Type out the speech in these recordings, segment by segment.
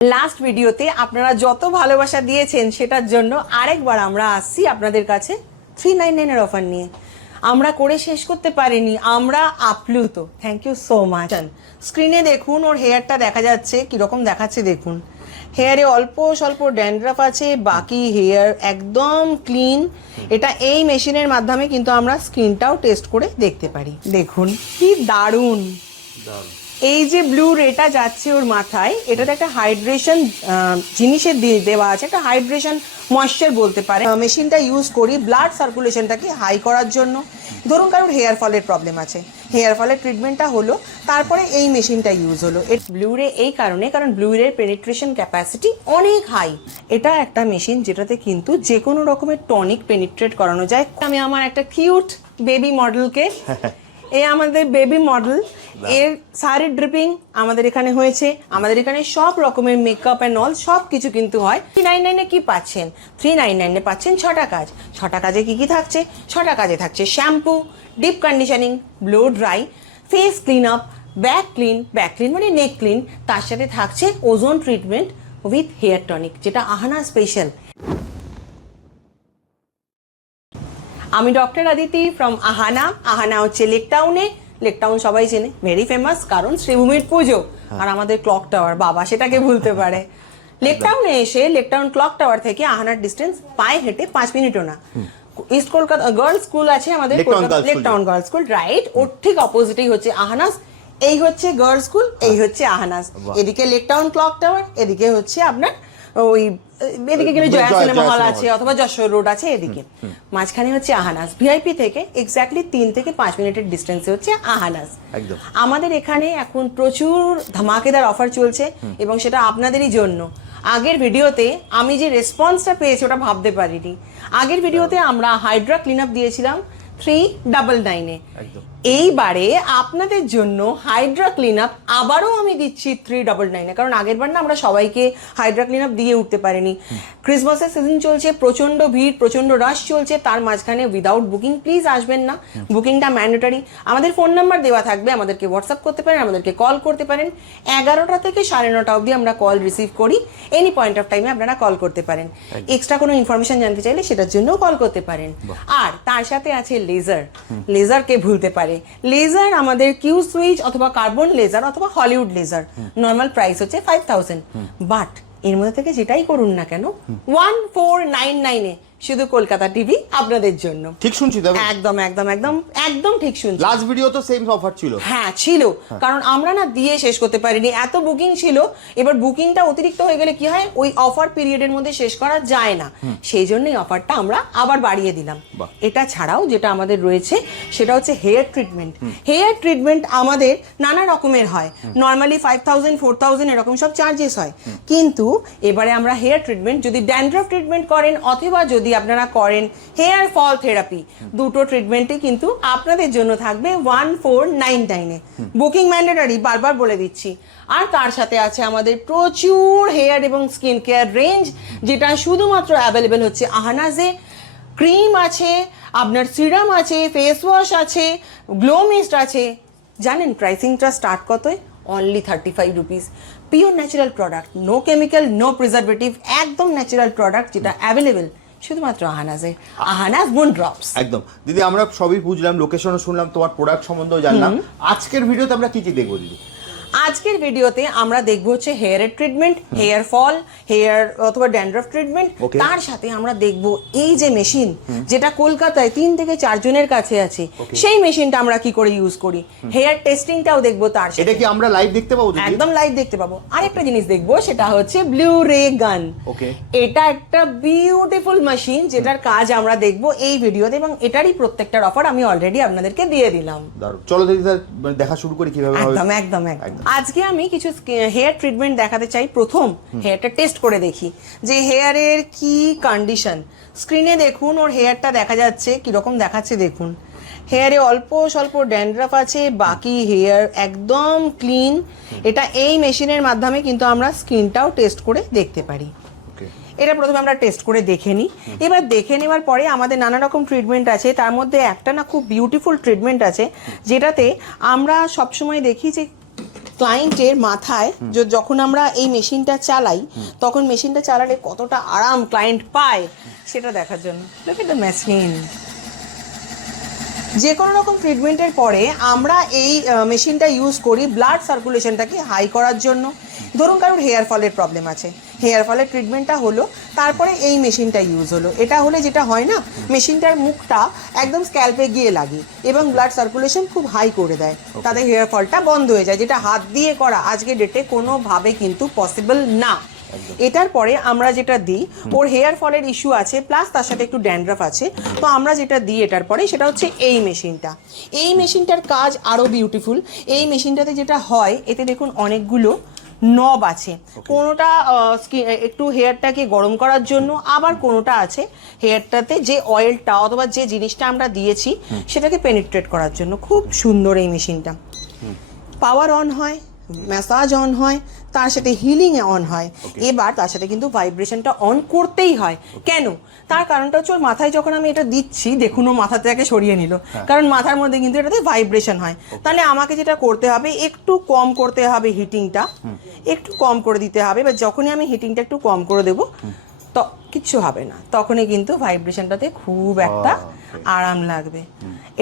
Last ভিডিওতে আপনারা যত ভালোবাসা দিয়েছেন সেটার জন্য আরেকবার আমরা আসছি আপনাদের কাছে 399 এর অফার নিয়ে। আমরা করে শেষ করতে পারিনি, আমরা আপ্লুত। Thank you so much. স্ক্রিনে দেখুন ওর হেয়ারটা দেখা যাচ্ছে কিরকম দেখাচ্ছে দেখুন। হেয়ারে অল্প স্বল্প ড্যান্ড্রাফ আছে, বাকি হেয়ার একদম ক্লিন। এটা এই মেশিনের মাধ্যমে কিন্তু আমরা স্কিনটাও টেস্ট করে দেখতে পারি। দেখুন কি দারুণ। এই যে ব্লু রেটা যাচ্ছে ওর মাথায়, এটাতে একটা হাইড্রেশন জিনিসের দেওয়া আছে, একটা হাইড্রেশন ময়েশ্চার বলতে পারে। মেশিনটা ইউজ করি ব্লাড সার্কুলেশনটাকে হাই করার জন্য। ধরুন কারোর হেয়ার ফলের প্রবলেম আছে, হেয়ার ফলের ট্রিটমেন্টটা হলো, তারপরে এই মেশিনটা ইউজ হলো। এর ব্লু রে এই কারণে, কারণ ব্লু রের পেনিট্রেশন ক্যাপাসিটি অনেক হাই। এটা একটা মেশিন যেটাতে কিন্তু যে কোনো রকমের টনিক পেনিট্রেট করানো যায়। আমি আমার একটা কিউট বেবি মডেলকে এই আমাদের বেবি মডেল, এর সারি ড্রিপিং আমাদের এখানে হয়েছে। আমাদের এখানে সব রকমের মেকআপ অ্যান্ড অল সব কিছু কিন্তু হয়। 399 কি পাচ্ছেন? 399 পাচ্ছেন 6টা কাজ। 6টা কাজে কি থাকছে? 6টা কাজে থাকছে shampoo, deep conditioning, blow dry, face clean up, back clean মানে নেক ক্লিন, তার সাথে থাকছে ozone treatment with hair tonic, যেটা আহানা স্পেশাল। আমি ডক্টর আদিতি ফ্রম আহানা। আহানা হচ্ছে লেকটাউনে। লেকটাউন সবাই চেনে, ভেরি ফেমাস, কারণ শ্রীভূমির পুজো আর আমাদের ক্লক টাওয়ার, বাবা সেটাকে ভুলতে পারে। লেকটাউনে এসে লেকটাউন ক্লক টাওয়ার থেকে আহানার ডিস্টেন্স পায়ে হেঁটে 5 মিনিটও না। ইস্ট কলকাতা গার্লস স্কুল আছে আমাদের, লেকটাউন গার্লস স্কুল, রাইট, ওর ঠিক অপোজিটেই হচ্ছে আহানাস। এই হচ্ছে গার্লস স্কুল, এই হচ্ছে আহানাস। এদিকে লেকটাউন ক্লক টাওয়ার, এদিকে হচ্ছে আপনার ওই এদিকে গেলে জয়া সিনেমা হল আছে অথবা যশোর রোড আছে, এদিকে মাঝখানে হচ্ছে আহানাস। ভিআইপি থেকে এক্স্যাক্টলি 3 থেকে 5 মিনিটের ডিস্টেন্সে হচ্ছে আহানাস। আমাদের এখানে এখন প্রচুর ধামাকেদার অফার চলছে এবং সেটা আপনাদেরই জন্য। আগের ভিডিওতে আমি যে রেসপন্সটা পেয়েছি ওটা ভাবতে পারিনি। আগের ভিডিওতে আমরা হাইড্রা ক্লিন আপ দিয়েছিলাম 399-এ। এইবারে আপনাদের জন্য হাইড্রা ক্লিন আপ আবারও আমি দিচ্ছি 399-এ, কারণ আগের বার না আমরা সবাইকে হাইড্রা ক্লিন আপ দিয়ে উঠতে পারিনি। ক্রিসমাসের সিজন চলছে, প্রচন্ড ভিড়, প্রচন্ড রাশ চলছে, তার মাঝখানে উইদাউট বুকিং প্লিজ আসবেন না। বুকিংটা ম্যান্ডেটরি। আমাদের ফোন নাম্বার দেওয়া থাকবে, আমাদেরকে হোয়াটসঅ্যাপ করতে পারেন, আমাদেরকে কল করতে পারেন। 11টা থেকে 9:30 অবধি আমরা কল রিসিভ করি। এনি পয়েন্ট অফ টাইমে আপনারা কল করতে পারেন। এক্সট্রা কোনো ইনফরমেশন জানতে চাইলে সেটার জন্যও কল করতে পারেন। আর তার সাথে আছে লেজার। লেজারকে ভুলতে পারে। লেজার আমাদের কিউ সুইচ অথবা কার্বন লেজার অথবা হলিউড লেজার, নর্মাল প্রাইস হচ্ছে 5000, বাট এর মধ্যে থেকে যেটাই করুন না কেন 1499-এ শুধু কলকাতা টিভি আপনাদের জন্য। ঠিক শুনছি তো? একদম একদম একদম একদম ঠিক শুনছি। লাস্ট ভিডিও তো সেম অফার ছিল। হ্যাঁ ছিল, কারণ আমরা না দিয়ে শেষ করতে পারিনি, এত বুকিং ছিল। এবার বুকিংটা অতিরিক্ত হয়ে গেলে কি হয়, ওই অফার পিরিয়ডের মধ্যে শেষ করা যায় না, সেই জন্যই অফারটা আমরা আবার বাড়িয়ে দিলাম। এটা ছাড়াও যেটা আমাদের রয়েছে সেটা হচ্ছে হেয়ার ট্রিটমেন্ট। হেয়ার ট্রিটমেন্ট আমাদের নানা রকমের হয়। নর্মালি 5000, 4000 এরকম সব চার্জেস হয়, কিন্তু এবারে আমরা হেয়ার ট্রিটমেন্ট, যদি ড্যান্ড্রাফ ট্রিটমেন্ট করেন অথবা যদি আপনারা করেন হেয়ার ফল থেরাপি, দুটো ট্রিটমেন্টই কিন্তু আপনাদের জন্য থাকবে 1499-এ। বুকিং ম্যান্ডেটরি, বারবার বলে দিচ্ছি। আর তার সাথে আছে আমাদের প্রচুর হেয়ার এবং স্কিন কেয়ার রেঞ্জ, যেটা শুধুমাত্র অ্যাভেলেবেল হচ্ছে আহানাজে। ক্রিম আছে, আপনার সিরাম আছে, ফেস ওয়াশ আছে, গ্লো মিস্ট আছে। জানেন প্রাইসিংটা স্টার্ট কতই? Only 35 rupees. Pure natural product, no chemical, no preservative, একদম ন্যাচারাল প্রোডাক্ট, যেটা অ্যাভেলেবেল শুধুমাত্র আহানাজে। আহানাজ বুন ড্রপস। একদম দিদি, আমরা সবই বুঝলাম, লোকেশনও শুনলাম, তোমার প্রোডাক্ট সম্বন্ধেও জানলাম। আজকের ভিডিওতে আমরা কি কি দেখবো দিদি? আজকের ভিডিওতে আমরা দেখবো হচ্ছে হেয়ারের ট্রিটমেন্ট, হেয়ার ফল, হেয়ার অথবা ড্যান্ড্রাফ ট্রিটমেন্ট। তার সাথে আমরা দেখবো এই যে মেশিন, যেটা কলকাতায় 3 থেকে 4 জনের কাছে আছে, সেই মেশিনটা আমরা কি করে ইউজ করি। হেয়ার টেস্টিংটাও দেখবো তার সাথে। এটা কি আমরা লাইভ দেখতে পাবো? একদম লাইভ দেখতে পাবো। আরেকটা জিনিস দেখবো, সেটা হচ্ছে ব্লু রে গান। এটা একটা বিউটিফুল মেশিন, যেটার কাজ আমরা দেখবো এই ভিডিওতে, এবং এটারই প্রত্যেকটার অফার আমি অলরেডি আপনাদেরকে দিয়ে দিলাম। চলো দিদি দেখা শুরু করি কিভাবে। একদম একদম একদম। আজকে আমি কিছু হেয়ার ট্রিটমেন্ট দেখাতে চাই। প্রথম হেয়ারটা টেস্ট করে দেখি যে হেয়ারের কি কন্ডিশন। স্ক্রিনে দেখুন ওর হেয়ারটা দেখা যাচ্ছে কিরকম দেখাচ্ছে দেখুন। হেয়ারে অল্প স্বল্প ড্যান্ড্রাফ আছে, বাকি হেয়ার একদম ক্লিন। এটা এই মেশিনের মাধ্যমে কিন্তু আমরা স্কিনটাও টেস্ট করে দেখতে পারি। এটা প্রথমে আমরা টেস্ট করে দেখে নিই। এবার দেখে নেওয়ার পরে আমাদের নানা রকম ট্রিটমেন্ট আছে, তার মধ্যে একটা না খুব বিউটিফুল ট্রিটমেন্ট আছে, যেটাতে আমরা সবসময় দেখি যে ক্লায়েন্টের মাথায় যখন আমরা এই মেশিনটা চালাই তখন মেশিনটা চালালে কতটা আরাম ক্লায়েন্ট পায় সেটা দেখার জন্য। Look at the machine. যে কোনো রকম ট্রিটমেন্টের পরে আমরা এই মেশিনটা ইউজ করি ব্লাড সার্কুলেশনটাকে হাই করার জন্য। ধরুন কারোর হেয়ার ফলের প্রবলেম আছে, হেয়ার ফলের ট্রিটমেন্টটা হলো, তারপরে এই মেশিনটা ইউজ হলো। এটা হলে যেটা হয় না, মেশিনটার মুখটা একদম স্ক্যাল্পে গিয়ে লাগে এবং ব্লাড সার্কুলেশন খুব হাই করে দেয়, তাদের হেয়ার ফলটা বন্ধ হয়ে যায়, যেটা হাত দিয়ে করা আজকে ডেটে কোনোভাবে কিন্তু পসিবল না। এটার পরে আমরা যেটা দিই, ওর হেয়ার ফলের ইস্যু আছে প্লাস তার সাথে একটু ড্যান্ড্রাফ আছে, তো আমরা যেটা দিই এটার পরে সেটা হচ্ছে এই মেশিনটা। এই মেশিনটার কাজ আরও বিউটিফুল। এই মেশিনটাতে যেটা হয়, এতে দেখুন অনেকগুলো নব আছে, কোনোটা একটু হেয়ারটাকে গরম করার জন্য, আবার কোনোটা আছে হেয়ারটাতে যে অয়েলটা অথবা যে জিনিসটা আমরা দিয়েছি সেটাকে পেনিট্রেট করার জন্য। খুব সুন্দর এই মেশিনটা। পাওয়ার অন হয়, ম্যাসাজ অন হয়, তার সাথে হিলিং অন হয়। এবার তার সাথে কিন্তু ভাইব্রেশনটা অন করতেই হয়। কেন? তার কারণটা হচ্ছে ওর মাথায় যখন আমি এটা দিচ্ছি, দেখুন ও মাথা থেকে সরিয়ে নিল, কারণ মাথার মধ্যে কিন্তু এটাতে ভাইব্রেশন হয়। তাহলে আমাকে যেটা করতে হবে, একটু কম করতে হবে হিটিংটা, একটু কম করে দিতে হবে। এবার যখনই আমি হিটিংটা একটু কম করে দেবো তো কিচ্ছু হবে না, তখনই কিন্তু ভাইব্রেশনটাতে খুব একটা আরাম লাগবে।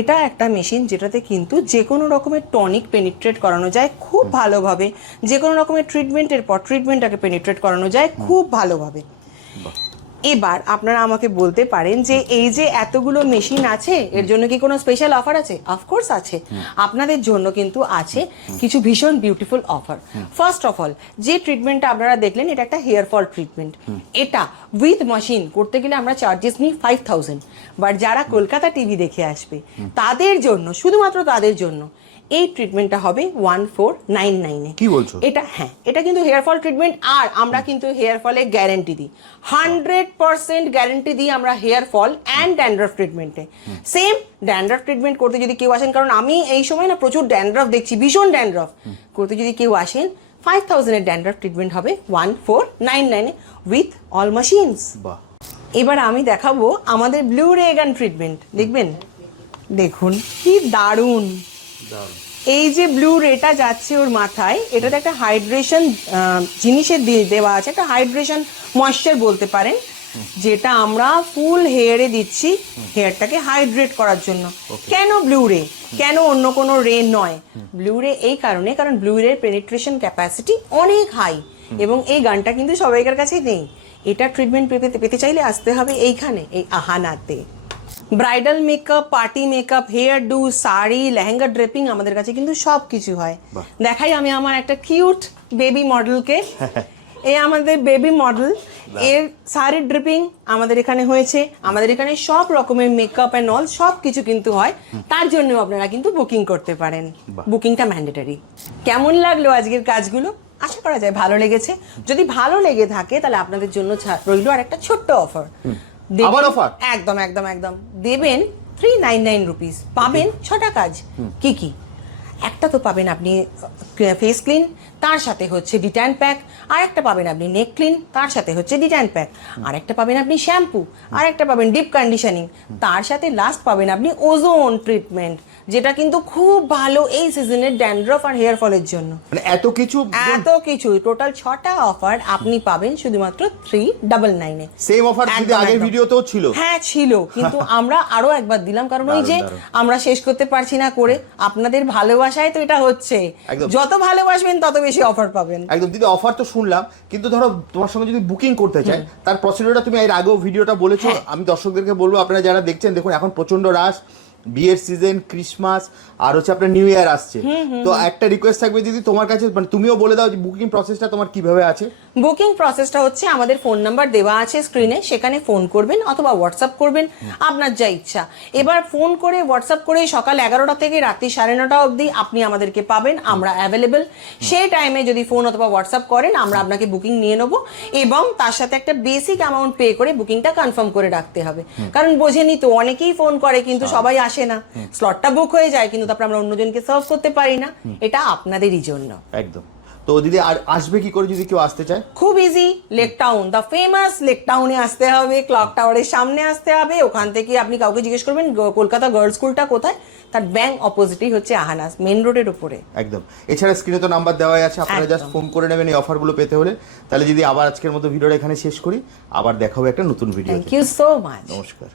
এটা একটা মেশিন যেটাতে কিন্তু যে কোনো রকমের টনিক পেনিট্রেট করানো যায় খুব ভালোভাবে, যে কোনো রকমের ট্রিটমেন্টের পর ট্রিটমেন্টটাকে পেনিট্রেট করানো যায় খুব ভালোভাবে। এবার আপনারা আমাকে বলতে পারেন যে এই যে এতগুলো মেশিন আছে, এর জন্য কি কোনো স্পেশাল অফার আছে? অফকোর্স আছে। আপনাদের জন্য কিন্তু আছে কিছু ভীষণ beautiful offer. First of all, যে ট্রিটমেন্টটা আপনারা দেখলেন এটা একটা হেয়ার ফল ট্রিটমেন্ট। এটা উইথ মেশিন করতে গেলে আমরা চার্জেস নিই 5000, বাট যারা কলকাতা টিভি দেখে আসবে তাদের জন্য, শুধুমাত্র তাদের জন্য এই ট্রিটমেন্টটা হবে 1499 এ। কি বলছো? এটা হ্যাঁ, এটা কিন্তু হেয়ার ফল ট্রিটমেন্ট, আর আমরা কিন্তু হেয়ার ফলে গ্যারান্টি দিই, 100% গ্যারান্টি দিই আমরা হেয়ার ফল অ্যান্ড ড্যান্ড্রাফ ট্রিটমেন্টে। সেম ড্যান্ড্রাফ ট্রিটমেন্ট করতে যদি কেউ আসেন, কারণ আমি এই সময় না প্রচুর ড্যান্ড্রাফ দেখছি, ভীষণ ড্যান্ড্রাফ করতে যদি কেউ আসেন, 5000 এর ড্যান্ড্রাফ ট্রিটমেন্ট হবে 1499 এ উইথ অল মেশিনস। বাহ। এবার আমি দেখাবো আমাদের ব্লু রে গান ট্রিটমেন্ট। দেখবেন, দেখুন কি দারুণ। এই যে ব্লু রেটা যাচ্ছে ওর মাথায়, এটাতে একটা হাইড্রেশন জিনিসের দেওয়া আছে, একটা হাইড্রেশন ময়েশ্চার বলতে পারেন, যেটা আমরা ফুল হেয়ারে দিচ্ছি হেয়ারটাকে হাইড্রেট করার জন্য। কেন ব্লু রে, কেন অন্য কোনো রে নয়? ব্লু রে এই কারণে, কারণ ব্লু রে পেনিট্রেশন ক্যাপাসিটি অনেক হাই এবং এই গানটা কিন্তু সবাইকার কাছে নেই। এটা ট্রিটমেন্ট পেতে চাইলে আসতে হবে এইখানে, এই আহানাতে। Bridal makeup, party makeup, hairdo, sari, lehenga draping আমাদের কাছে কিন্তু সব কিছু হয়। দেখাই আমি আমার একটা কিউট বেবি মডেলকে। এই আমাদের বেবি মডেল, এর শাড়ির ড্রিপিং আমাদের এখানে হয়েছে। আমাদের এখানে সব রকমের মেকআপ অ্যান্ড অল সব কিছু কিন্তু হয়, তার জন্য আপনারা কিন্তু বুকিং করতে পারেন। বুকিংটা ম্যান্ডেটরি। কেমন লাগলো আজকের কাজগুলো? আশা করা যায় ভালো লেগেছে। যদি ভালো লেগে থাকে তাহলে আপনাদের জন্য রইল আর একটা ছোট্ট অফার। আবার অফার? একদম একদম একদম। দেবেন 399 রুপিস, পাবেন 6টা কাজ। কি কি? একটা তো পাবেন আপনি ফেস ক্লিন, তার সাথে হচ্ছে ডিট্যান প্যাক, আর একটা পাবেন আপনি নেক ক্লিন, তার সাথে হচ্ছে ডিট্যান প্যাক, আর একটা পাবেন আপনি শ্যাম্পু, আর একটা পাবেন ডিপ কন্ডিশনিং, তার সাথে লাস্ট পাবেন আপনি ওজোন ট্রিটমেন্ট, যেটা কিন্তু খুব ভালো এই সিজনের ড্যান্ড্রফ আর হেয়ার ফলের জন্য। মানে এত কিছু টোটাল 6টা অফার আপনি পাবেন শুধুমাত্র 399 এ। সেম অফার যদি আগের ভিডিওতেও ছিল? হ্যাঁ ছিল, কিন্তু আমরা আরো একবার দিলাম, কারণ ওই যে আমরা শেষ করতে পারছি না করে, আপনাদের ভালোবাসায় তো এটা হচ্ছে। যত ভালোবাসবেন তত বেশি অফার পাবেন। একদম দিদি, অফার তো শুনলাম, কিন্তু ধরো তোমার সঙ্গে যদি বুকিং করতে চাই, তার প্রসিডিউরটা তুমি এর আগেও ভিডিওটা বলেছো। আমি দর্শকদেরকে বলবো, আপনারা যারা দেখছেন দেখুন, এখন প্রচন্ড রাশ, বিয়ের সিজন, ক্রিসমাস, আর হচ্ছে আপনার নিউ ইয়ার আসছে, তো একটা রিকোয়েস্ট থাকবে দিদি তোমার কাছে, মানে তুমিও বলে দাও যে বুকিং প্রসেসটা তোমার কিভাবে আছে। বুকিং প্রসেসটা হচ্ছে, আমাদের ফোন নাম্বার দেওয়া আছে স্ক্রিনে, সেখানে ফোন করবেন অথবা হোয়াটসঅ্যাপ করবেন, আপনার যা ইচ্ছা। এবার ফোন করে হোয়াটসঅ্যাপ করে সকাল 11টা থেকে রাত্রি 9:30 অবধি আপনি আমাদেরকে পাবেন, আমরা অ্যাভেলেবেল। সেই টাইমে যদি ফোন অথবা হোয়াটসঅ্যাপ করেন, আমরা আপনাকে বুকিং নিয়ে নেবো এবং তার সাথে একটা বেসিক অ্যামাউন্ট পে করে বুকিংটা কনফার্ম করে রাখতে হবে। কারণ বোঝেনি তো, অনেকেই ফোন করে কিন্তু সবাই আসে না, স্লটটা বুক হয়ে যায় কিন্তু তারপর আমরা অন্যজনকে সার্ভ করতে পারি না। এটা আপনাদেরই জন্য। একদম। তো দিদি আর আসবে কি করে যদি কেউ আসতে চায়? খুব easy, lake town, the famous lake টাউনে আসতে হবে, ক্লক টাওয়ারের সামনে আসতে হবে। ওখান থেকে আপনি কাউকে জিজ্ঞেস করবেন কলকাতা গার্লস স্কুলটা কোথায়, তার ব্যাং অপোজিটই হচ্ছে আহানাস, মেন রোডের উপরে। একদম। এছাড়া স্ক্রিনে তো নাম্বার দেওয়াই আছে, আপনারা জাস্ট ফোন করে নেবেন এই অফারগুলো পেতে হলে। তাহলে যদি আবার আজকের মতো ভিডিওটা এখানে শেষ করি, আবার দেখা হবে একটা নতুন video. Thank you so much. নমস্কার।